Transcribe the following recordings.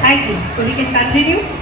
Thank you. So we can continue.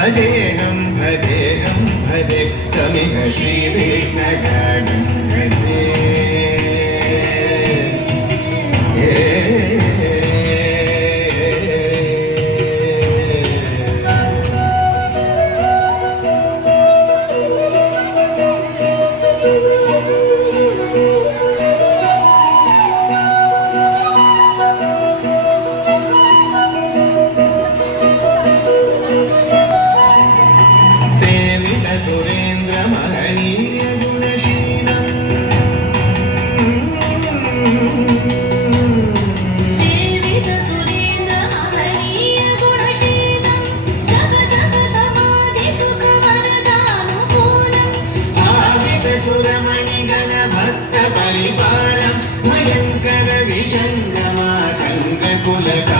भजेऽहं भजेऽहं भजे तमिह श्रीविघ्नराजं भजे सुरेन्द्र महनीय गुणशीलम् सेवित सुरेन्द्र महनीय गुणशीलम् जप जप समाधि सुख वरदानुकूलम् भावित सुरमणिगण भक्त परिपालम् भयङ्कर विषङ्गमातङ्ग कुलका